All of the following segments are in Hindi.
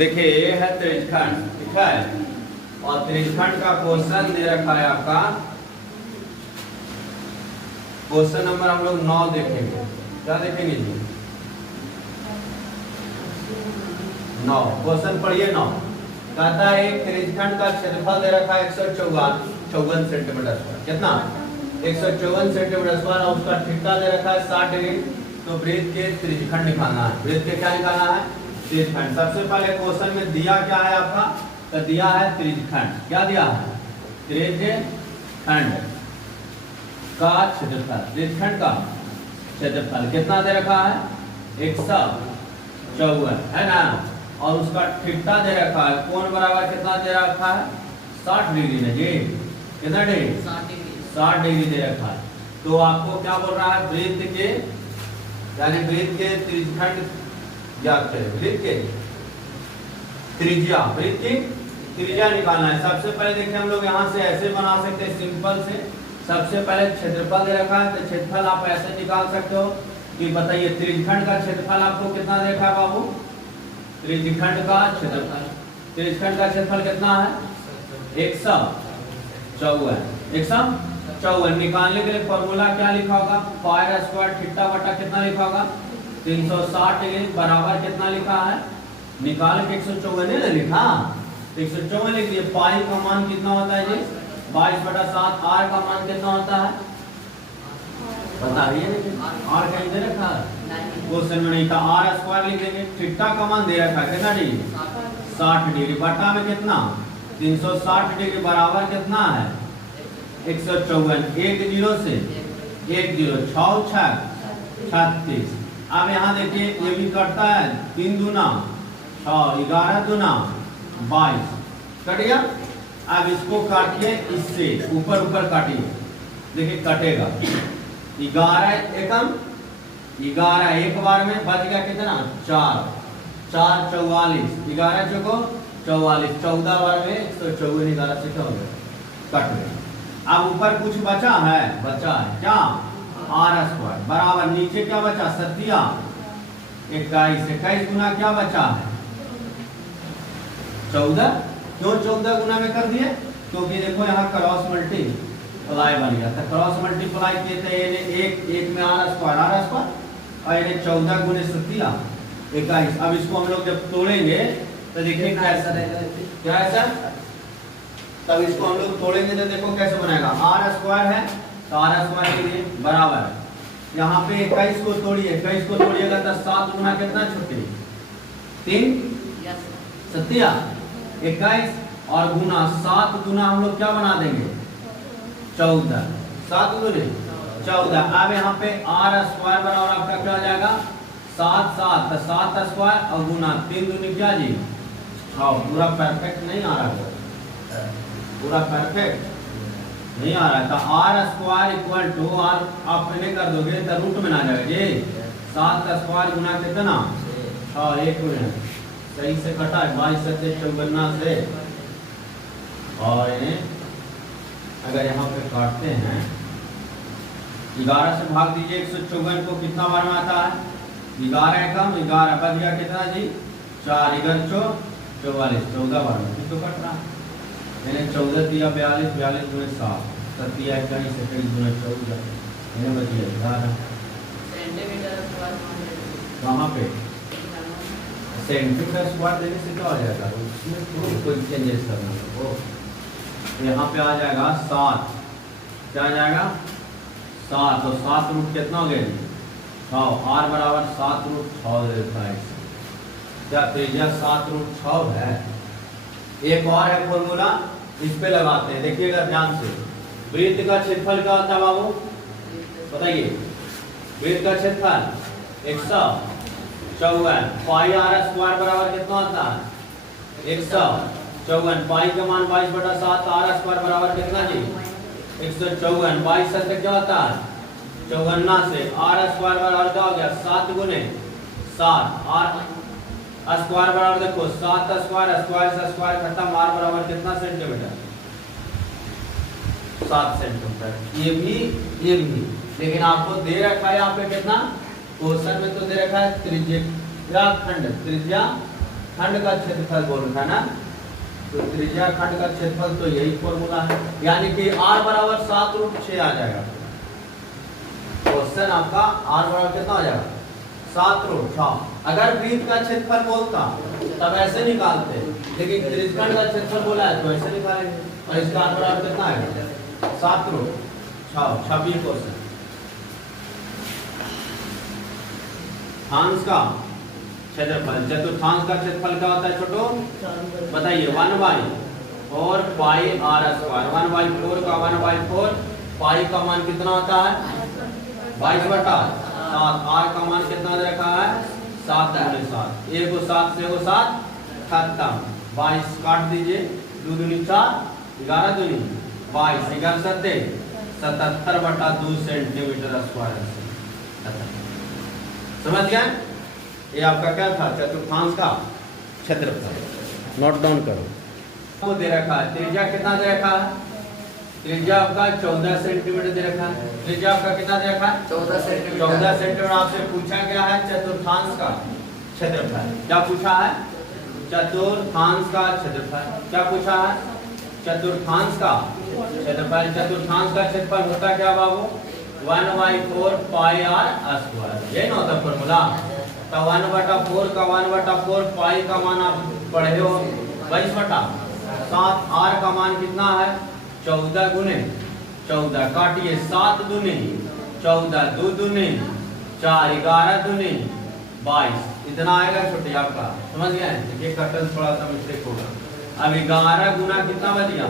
देखिए ये है त्रिज्यखंड, ठीक है। और त्रिज्यखंड का क्वेश्चन दे रखा है आपका, क्वेश्चन नंबर हम लोग 9 देखेंगे। क्या देखेंगे जी? 9 क्वेश्चन पढ़िए। 9 कहता है एक त्रिज्यखंड का क्षेत्रफल दे रखा है 154 सेंटीमीटर स्क्वायर। कितना? 154 सेंटीमीटर स्क्वायर। और उसका थीटा दे रखा है 60 डिग्री। तो वृत्त के त्रिज्यखंड निकालना है। वृत्त के क्या निकालना है? त्रिज्यखंड। सबसे पहले क्वेश्चन में दिया क्या है आपका? तो दिया है त्रिज्यखंड। क्या दिया है? त्रिज्यखंड का क्षेत्रफल। त्रिज्यखंड का क्षेत्रफल कितना दे रखा है? 154 है ना। और उसका थीटा दे रखा है, कोण बराबर कितना दे रखा है? 60 डिग्री ना जी। कितना डिग्री? 60 डिग्री दे रखा है। तो आपको क्या बोल रहा है? वृत्त के यानी वृत्त के त्रिज्यखंड ज्ञात करें। वृत्त के त्रिज्या, वृत्त की त्रिज्या निकालना है। सबसे पहले देखिए हम लोग यहाँ से ऐसे बना सकते हैं सिंपल से। सबसे पहले क्षेत्रफल दे रखा है, तो क्षेत्रफल आप ऐसे निकाल सकते हो कि बताइए त्रिज्यखंड का क्षेत्रफल आपको कितना दे रखा है बाबू? त्रिज्यखंड का क्षेत्रफल, त्रिज्यखंड का क्षेत्रफल कितना है? 154। 154 निकालने के लिए फॉर्मूला क्या लिखा होगा? पाई स्क्वायर थीटा बटा कितना लिखा होगा? 360 डिग्री बराबर कितना लिखा है? निकाल के 154 ने लिखा, 154 लिख दिए। पाई का मान कितना होता है जी? 22/7। आर का मान कितना होता है? बताइए। आर कहीं दे रखा है? क्वेश्चन में नहीं था। आर स्क्वायर लिख देंगे। थीटा का मान दे रखा है कितना डिग्री? 60 डिग्री बटा में कितना? 360 डिग्री बराबर कितना है? 154। 1 0 से 1 0 6 6 36। अब यहाँ देखिए ये भी कटता है। 3 दूना 6, 11 दूना 22 कट गया। अब इसको काटिए इससे ऊपर ऊपर काटिए। देखिए कटेगा 11 एकम 11 एक बार में बच गया कितना? 4 4 44। 11 चौको 44। 14 बार में 154। 11 से क्या हो गया? कट गया। अब ऊपर कुछ बचा है? बचा है क्या? आर स्क्वायर बराबर नीचे क्या बचा? 27 21। 21 गुना क्या बचा है? 14। क्यों 14 गुना में कर दिए? क्योंकि देखो यहाँ क्रॉस मल्टीप्लाई बन गया था। क्रॉस मल्टीप्लाई किए थे एक में आर स्क्वायर और ये 14 गुने 27 21। अब इसको हम लोग जब तोड़ेंगे तो देखिए कैसा रहेगा। क्या ऐसा? तब इसको हम लोग तोड़ेंगे तो देखो कैसे बनेगा। आर स्क्वायर है तो आर स्क्वायर के लिए बराबर यहाँ पे 21 को तोड़िए। 21 को तोड़िएगा तो 7 गुना कितना छुट्टी? 3 7 21 और गुना 7 गुना हम लोग क्या बना देंगे? 14। 7 गुने 14। अब यहाँ पे आर स्क्वायर बराबर आपका क्या हो जाएगा? 7 7 7 स्क्वायर और गुना 3 दूनी क्या जी? 6। पूरा परफेक्ट नहीं आ रहा है, पूरा परफेक्ट नहीं आ रहा है। तो R square equal to R आप इन्हें कर दोगे तो रूट में ना जाएगा जी। 7 स्क्वायर गुना कितना? 6। 1 गुना सही से कटा है 22 से 54 से। और अगर यहाँ पे काटते हैं 11 से भाग दीजिए 154 को कितना बार में आता है? 11 एकम 11 बच गया कितना जी? 4 11 44 14 बार में तो कट रहा है। मैंने 14 दिया 42 42 गुने 7 7 21 21 गुने 14 मैंने बच गया 11 सेंटीमीटर स्क्वायर। कहाँ पे? सेंटीमीटर स्क्वायर देने से क्या हो जाएगा? उसमें कोई चेंजेस करना है। यहाँ पे आ जाएगा 7। क्या आ जाएगा? 7। तो 7 रूट कितना हो गया? 6। आर बराबर 7 रूट 6 देता है। क्या त्रिज्या 7 रूट 6 है? एक और है फॉर्मूला, इस पे लगाते हैं। देखिएगा ध्यान से। वृत्त का क्षेत्रफल क्या होता है बाबू? बताइए। वृत्त का क्षेत्रफल 154। पाई आर स्क्वायर बराबर कितना होता है? 154। पाई का मान 22/7। आर स्क्वायर बराबर कितना जी? 154। 22 से क्या होता है? 54 से। आर स्क्वायर बराबर क्या हो गया? 7 गुने 7। आर स्क्वायर बराबर देखो 7 स्क्वायर स्क्वायर से स्क्वायर खत्म। आर बराबर कितना सेंटीमीटर? 7 सेंटीमीटर। ये भी लेकिन आपको दे रखा है यहाँ पे कितना? क्वेश्चन में तो दे रखा है त्रिज्या खंड, त्रिज्या खंड का क्षेत्रफल बोल रहा था ना, तो त्रिज्या खंड का क्षेत्रफल तो यही फॉर्मूला है, यानी कि r बराबर 7√6 आ जाएगा। क्वेश्चन आपका r बराबर कितना आ जाएगा 7√6। अगर वृत्त का क्षेत्रफल बोलता तब ऐसे निकालते, लेकिन त्रिज्यखंड का क्षेत्रफल बोला है तो ऐसे निकालेंगे, और इसका r बराबर कितना है 7√6। 26 क्वेश्चन। चतुर्थांश का क्षेत्रफल, चतुर्थांश का क्षेत्रफल क्या होता है छोटो बताइए, 1/4 पाई r स्क्वायर। 1/4 का 1/4, पाई का मान कितना होता है 22/7। r का मान कितना दे रखा है 7/7। एक 7 से 7 खत्म, 22 काट दीजिए, 2 दूनी 4, 11 दूनी 22, 11 सत्ते 77/2 सेंटीमीटर स्क्वायर। समझ गए? ये आपका क्या था चतुर्थांश का क्षेत्रफल। नोट डाउन करो। वो दे रखा है त्रिज्या कितना दे रखा है, त्रिज्या आपका 14 सेंटीमीटर दे रखा है। त्रिज्या आपका कितना दे रखा है 14 सेंटीमीटर। 14 सेंटीमीटर आपसे पूछा गया है चतुर्थांश का क्षेत्रफल। क्या पूछा है चतुर्थांश का क्षेत्रफल। क्या पूछा है चतुर्थांश का क्षेत्रफल। चतुर्थांश का क्षेत्रफल होता क्या बाबू 1/4 पाई r स्क्वायर। यही ना होता फॉर्मूला। तो 1/4 का 1/4 पाई का मान आप पढ़े हो 22/7। r का मान कितना है 14 गुने 14, काटिए 7 दूनी 14, 2 दूनी 4, 11 दूनी 22, इतना आएगा छोटे आपका। समझ गए? देखिए कटल थोड़ा सा मिस्टेक होगा। अब 11 गुना कितना बच गया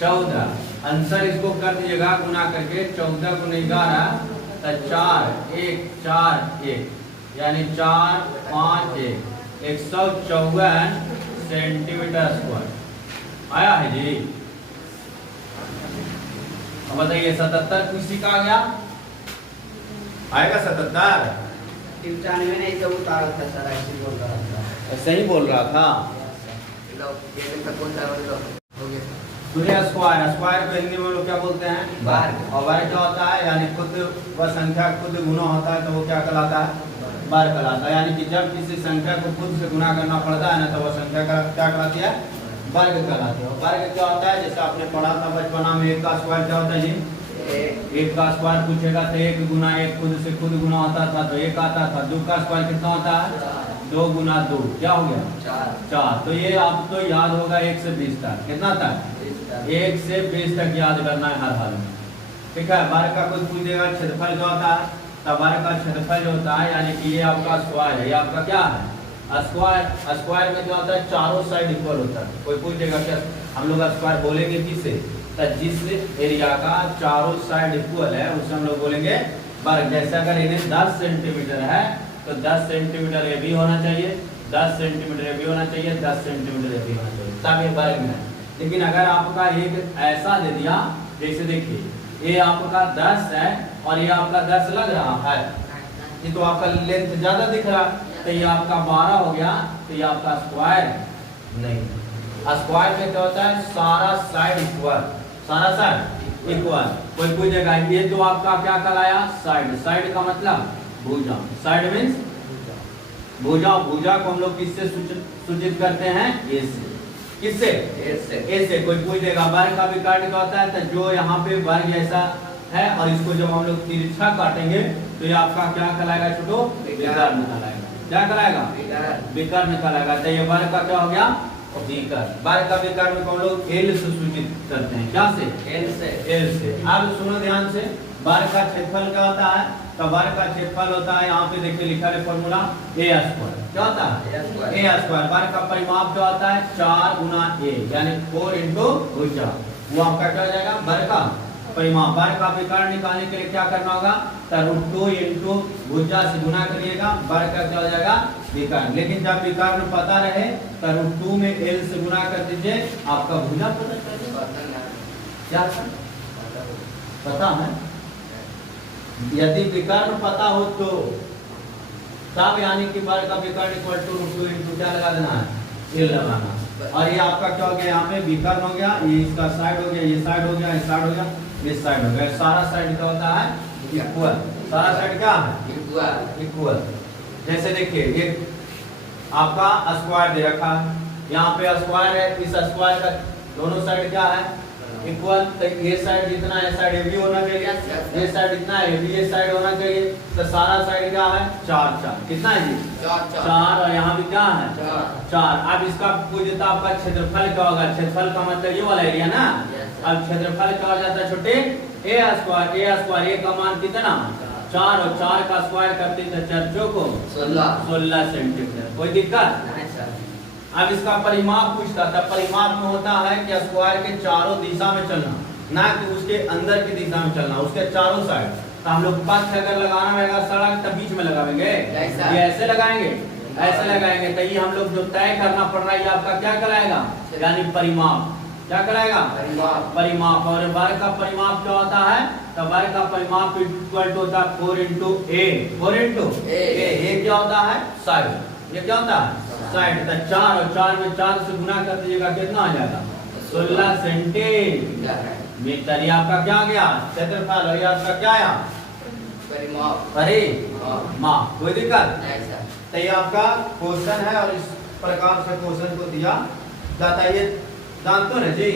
14। आंसर इसको कर दीजिएगा गुना करके, 14 गुने 11 तो 4 1 4 1, यानी 4 5 1, 154 सेंटीमीटर स्क्वायर आया है जी। अब बताइए 77 किसी का आ गया आएगा 77। 95 नहीं तो उतारा था सर, ऐसे बोल रहा था। ऐसे ही बोल रहा था। सूर्य स्क्वायर, स्क्वायर को हिंदी में लोग क्या बोलते हैं वर्ग। और वर्ग क्या होता है यानी खुद व संख्या खुद गुना होता है तो वो क्या कहलाता है वर्ग कहलाता है। यानी कि जब किसी संख्या को खुद से गुना करना पड़ता है ना तो वो संख्या का क्या कहलाती है वर्ग कहलाती है। वर्ग क्या होता है जैसे आपने पढ़ा था बचपना में, 1 का स्क्वायर क्या होता है जी 1 का स्क्वायर पूछेगा तो 1 गुना 1 खुद से खुद गुना होता था तो 1 आता था। 2 का स्क्वायर कितना होता है 2 गुना 2 क्या हो गया 4। तो ये आपको याद होगा 1 से 20 तक। कितना तक 1 से 20 तक याद करना है हर हाल में। ठीक है? वर्ग का कुछ पूछेगा क्षेत्रफल क्या होता है, तब वर्ग का क्षेत्रफल जो होता है यानी कि ये आपका स्क्वायर है, ये आपका क्या है स्क्वायर। स्क्वायर में क्या होता है चारों साइड इक्वल होता है। कोई पूछेगा क्या हम लोग स्क्वायर बोलेंगे किसे, तो जिस एरिया का चारों साइड इक्वल है उसे हम लोग बोलेंगे वर्ग। जैसे अगर इन्हें 10 सेंटीमीटर है तो 10 सेंटीमीटर ये भी होना चाहिए, 10 सेंटीमीटर ये भी होना चाहिए, 10 सेंटीमीटर ये भी होना चाहिए, तब ये वर्ग में है। लेकिन अगर आपका एक ऐसा दे दिया जैसे देखिए ये आपका 10 है और ये आपका 10 लग रहा है, ये तो आपका लेंथ ज्यादा दिख रहा है, तो ये आपका 12 हो गया, तो ये आपका स्क्वायर नहीं। स्क्वायर में क्या होता है सारा साइड इक्वल, सारा साइड इक्वल। कोई पूछेगा ये तो आपका क्या कहलाया साइड। साइड का मतलब भुजा। साइड मींस भुजा। भुजा को हम लोग किससे सूचित करते हैं ए से। किससे ए से। कोई पूछेगा वर्ग का विकर्ण क्या होता है, तो जो यहाँ पे वर्ग ऐसा है और इसको जब हम लोग तिरछा काटेंगे तो ये आपका क्या कहलाएगा छोटो विकर्ण कहलाएगा। क्या कहलाएगा विकर्ण कहलाएगा। तो ये वर्ग का क्या हो गया विकर्ण। वर्ग का विकर्ण को हम लोग एल से सूचित करते हैं। क्या से एल से। एल से। अब सुनो ध्यान से, वर्ग का क्षेत्रफल क्या होता है, तो वर्ग का क्षेत्रफल होता है यहाँ पे देखिए लिखा है फॉर्मूला ए स्क्वायर। क्या होता है ए स्क्वायर। वर्ग का परिमाप क्या होता है 4 गुना ए यानी 4 इंटू भुजा। वो आपका क्या हो जाएगा वर्ग का परिमाप। वर्ग का विकर्ण निकालने के लिए क्या करना होगा, तो √2 इंटू भुजा से गुना करिएगा, वर्ग का क्या हो जाएगा विकर्ण। लेकिन जब विकर्ण पता रहे तो √2 में एल से गुना कर दीजिए, आपका भुजा पता चलेगा। क्या पता है? यदि विकर्ण पता हो तो तब यानी कि वर्ग का विकर्ण इक्वल टू √2 इंटू क्या लगा देना है एल लगाना। और ये आपका क्या हो गया यहाँ पे विकर्ण हो गया, ये इसका साइड हो गया, ये साइड हो गया, ये साइड हो गया, ये साइड हो गया। सारा साइड क्या होता है इक्वल। सारा साइड क्या है इक्वल। जैसे देखिए आपका स्क्वायर दे रखा है, यहाँ पे स्क्वायर है, इस स्क्वायर का दोनों साइड क्या है इक्वल, तो ये साइड जितना है साइड ए भी होना चाहिए, ये साइड इतना है भी ये साइड होना चाहिए, तो सारा साइड क्या है 4 4 कितना है जी 4 और यहाँ भी क्या है 4। अब इसका पूछता आपका क्षेत्रफल क्या होगा, क्षेत्रफल का मतलब ये वाला एरिया ना। अब क्षेत्रफल क्या हो जाता है छोटे ए स्क्वायर, ए का मान कितना 4 और 4 का स्क्वायर करते थे 4 चौको 16 सेंटीमीटर। कोई दिक्कत नहीं सर। अब इसका परिमाप पूछता था, परिमाप में होता है कि स्क्वायर के चारों दिशा में चलना, ना कि उसके अंदर की दिशा में चलना, उसके चारों साइड। तो हम लोग पथ अगर लगाना रहेगा सड़क तब बीच में लगाएंगे, ये ऐसे लगाएंगे ऐसे लगाएंगे, तो ये हम लोग जो तय करना पड़ रहा है ये आपका क्या कराएगा यानी परिमाप, क्या कराएगा परिमाप। और वर्ग का परिमाप क्या होता है, तो वर्ग का परिमाप इक्वल टू होता है 4 into a, 4 into a क्या होता है साइड, ये क्या होता है साइड। तो 4 और 4 में 4 से गुना कर दीजिएगा कितना आ जाएगा 16 सेंटीमीटर। ये आपका क्या गया क्षेत्रफल, और ये आपका क्या आया परिमाप। कोई दिक्कत तो ये आपका क्वेश्चन है और इस प्रकार से क्वेश्चन को दिया जाता है। ये जानते हो ना जी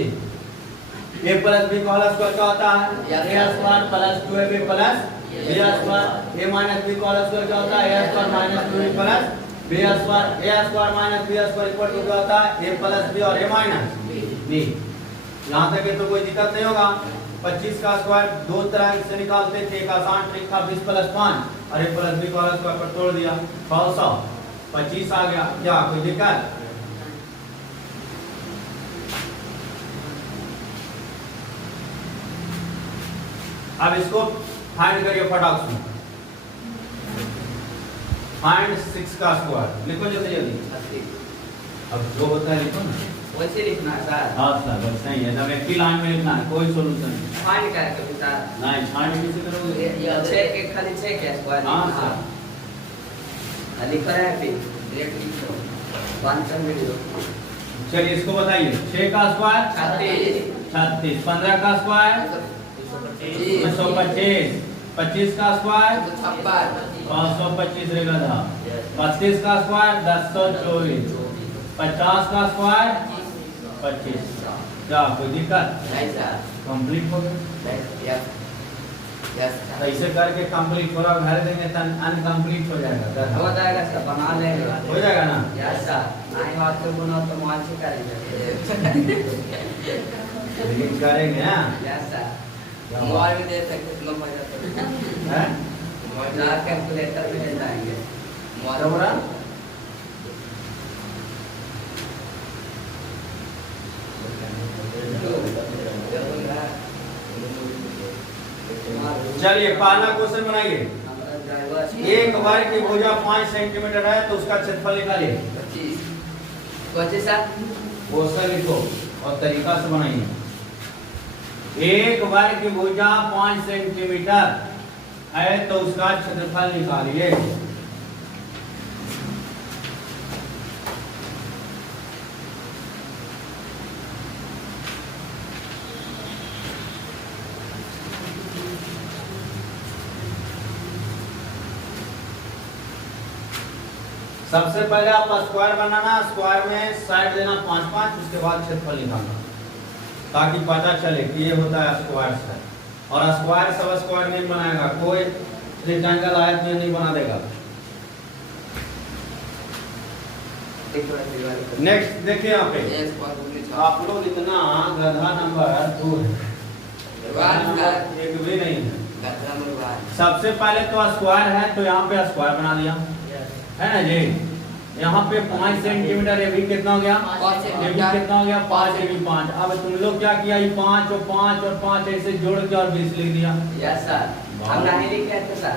a प्लस बी का होल स्क्वायर क्या होता है a square plus 2ab plus b square, a minus b का होल स्क्वायर क्या होता है a square minus 2b plus b square, a square minus b square equal to क्या होता है a प्लस b और a माइनस b। यहाँ तक है तो कोई दिक्कत नहीं होगा। 25 का स्क्वायर दो तरह से निकालते थे, एक आसान ट्रिक था 20 प्लस 5 और a प्लस b का होल स्क्वायर पर तोड़ दिया 125 आ गया, क्या कोई दिक्कत। अब इसको फाइंड करिए फटाक से, फाइंड 6 का स्क्वायर लिखो जल्दी जल्दी। अब जो होता है लिखो ना, वैसे लिखना है सर। हाँ सर बस नहीं है, जब एक ही लाइन में लिखना है, कोई सॉल्यूशन नहीं। फाइंड करके सर नहीं फाइंड कैसे करोगे, ये 6 के खाली 6 के स्क्वायर। हाँ सर लिखा है फिर रेट लिखो 500 वीडियो। चलिए इसको बताइए 6 का स्क्वायर 36, 15 का स्क्वायर 125, 25 का स्क्वायर 525 रहेगा था, 25 का स्क्वायर 1024, 50 का स्क्वायर 25। क्या कोई दिक्कत कंप्लीट हो गया। ऐसे करके कंप्लीट थोड़ा घर देंगे तो अनकम्प्लीट हो जाएगा, हो जाएगा सर, बना लेंगे हो जाएगा ना। यस सर, नहीं बात को बनाओ तो मान से करेंगे लेकिन करेंगे ना। यस सर, मोबाइल में दे सकते कितना पैसा हैं, मोबाइल कैलकुलेटर में ले जाएंगे मोबाइल चलिए पहला क्वेश्चन बनाइए। एक वर्ग की भुजा 5 सेंटीमीटर है तो उसका क्षेत्रफल निकालिए। 25 सर क्वेश्चन लिखो और तरीका से बनाइए। एक वर्ग की भुजा 5 सेंटीमीटर है तो उसका क्षेत्रफल निकालिए। सबसे पहले आप स्क्वायर बनाना, स्क्वायर में साइड देना 5 5, उसके बाद क्षेत्रफल निकालना ताकि पता चले कि ये होता है स्क्वायर से। और स्क्वायर सब स्क्वायर नहीं बनाएगा, कोई रेक्टेंगल आयत में नहीं बना देगा। नेक्स्ट देखिए यहाँ पे आप लोग इतना गधा नंबर 2 है, एक भी नहीं है। सबसे पहले तो स्क्वायर है तो यहाँ पे स्क्वायर बना दिया है ना जी। यहाँ पे 5 सेंटीमीटर, ये भी कितना हो गया, ये भी कितना हो गया 5, ये भी 5। अब तुम लोग क्या किया, ये 5 और 5 और 5 ऐसे जोड़ के और 20 लिख दिया। यस सर, हम नहीं लिखे थे सर,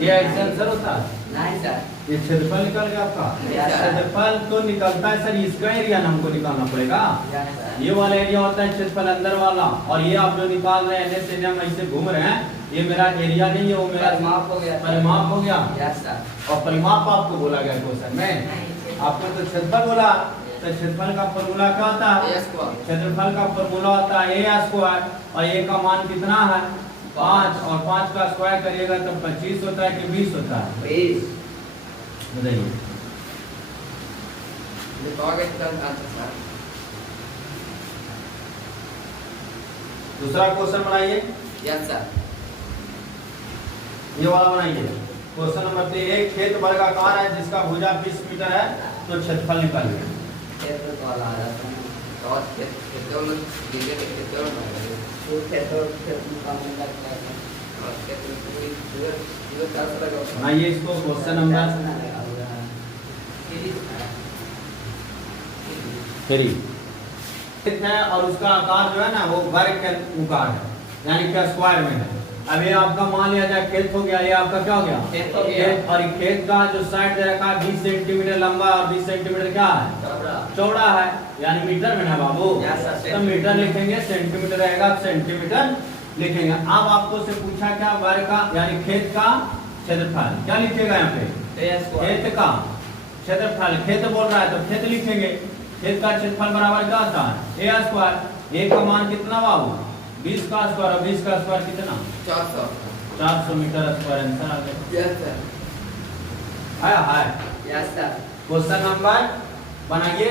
ये ऐसे आंसर होता है। नहीं सर, ये क्षेत्रफल निकल गया आपका। क्षेत्रफल तो निकलता है सर, इसका एरिया हमको निकालना पड़ेगा। ये वाला एरिया होता है क्षेत्रफल अंदर वाला, और ये आप जो निकाल रहे हैं ऐसे हम ऐसे घूम रहे हैं, ये मेरा एरिया नहीं है, वो मेरा परिमाप हो गया। परिमाप हो गया। यस सर, और परिमाप आपको बोला गया क्वेश्चन में, आपको तो क्षेत्रफल बोला। तो क्षेत्रफल का फॉर्मूला क्या होता है, क्षेत्रफल का फॉर्मूला होता है a स्क्वायर, और a का मान कितना है 5, और 5 का स्क्वायर करिएगा तो 25 होता है कि 20 होता है, 20। बताइए। लिखोगे तो आंसर सर। दूसरा क्वेश्चन बनाइए, यस सर। ये वाला बनाइए। क्वेश्चन नंबर 3, एक खेत वर्गाकार है जिसका भुजा 20 मीटर है, तो क्षेत्रफल निकालिए। खेत तो वाला आ जाता है तो खेत में गिरे के खेत में वो खेत में काम करता है और खेत में पूरी पूरा चार तरह का बनाइए इसको। क्वेश्चन नंबर 3 खेत है और उसका आकार जो है ना वो वर्ग के आकार है, यानी कि स्क्वायर में है। अब ये आपका मान लिया जाए खेत हो गया, ये आपका क्या हो गया? खेत हो गया। और ये खेत का जो साइड दे रखा है 20 सेंटीमीटर लंबा और 20 सेंटीमीटर क्या है? चौड़ा है, यानी मीटर में ना बाबू। तो मीटर लिखेंगे, सेंटीमीटर रहेगा सेंटीमीटर लिखेंगे। अब आपको से पूछा क्या? वर्ग का यानी खेत का क्षेत्रफल, क्या लिखेगा यहाँ पे? खेत का क्षेत्रफल। खेत बोल रहा है तो खेत लिखेंगे। खेत का क्षेत्रफल बराबर क्या होता है? ए स्क्वायर। ए का मान कितना बाबू? 20 का स्क्वायर, और 20 का स्क्वायर कितना? 400 मीटर स्क्वायर आंसर आ गया। Yes sir. Hi yes sir. Question number बनाइए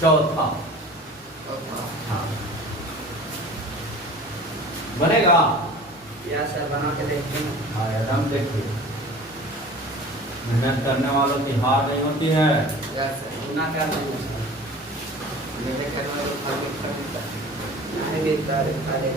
4था। हाँ बनेगा? यस सर, बना के देखते हैं। हाँ एकदम देखिए, मेहनत करने वालों की हार नहीं होती है। यस सर, गुना क्या नहीं है सर, मेरे करने वालों को खाली नहीं देता है, खाली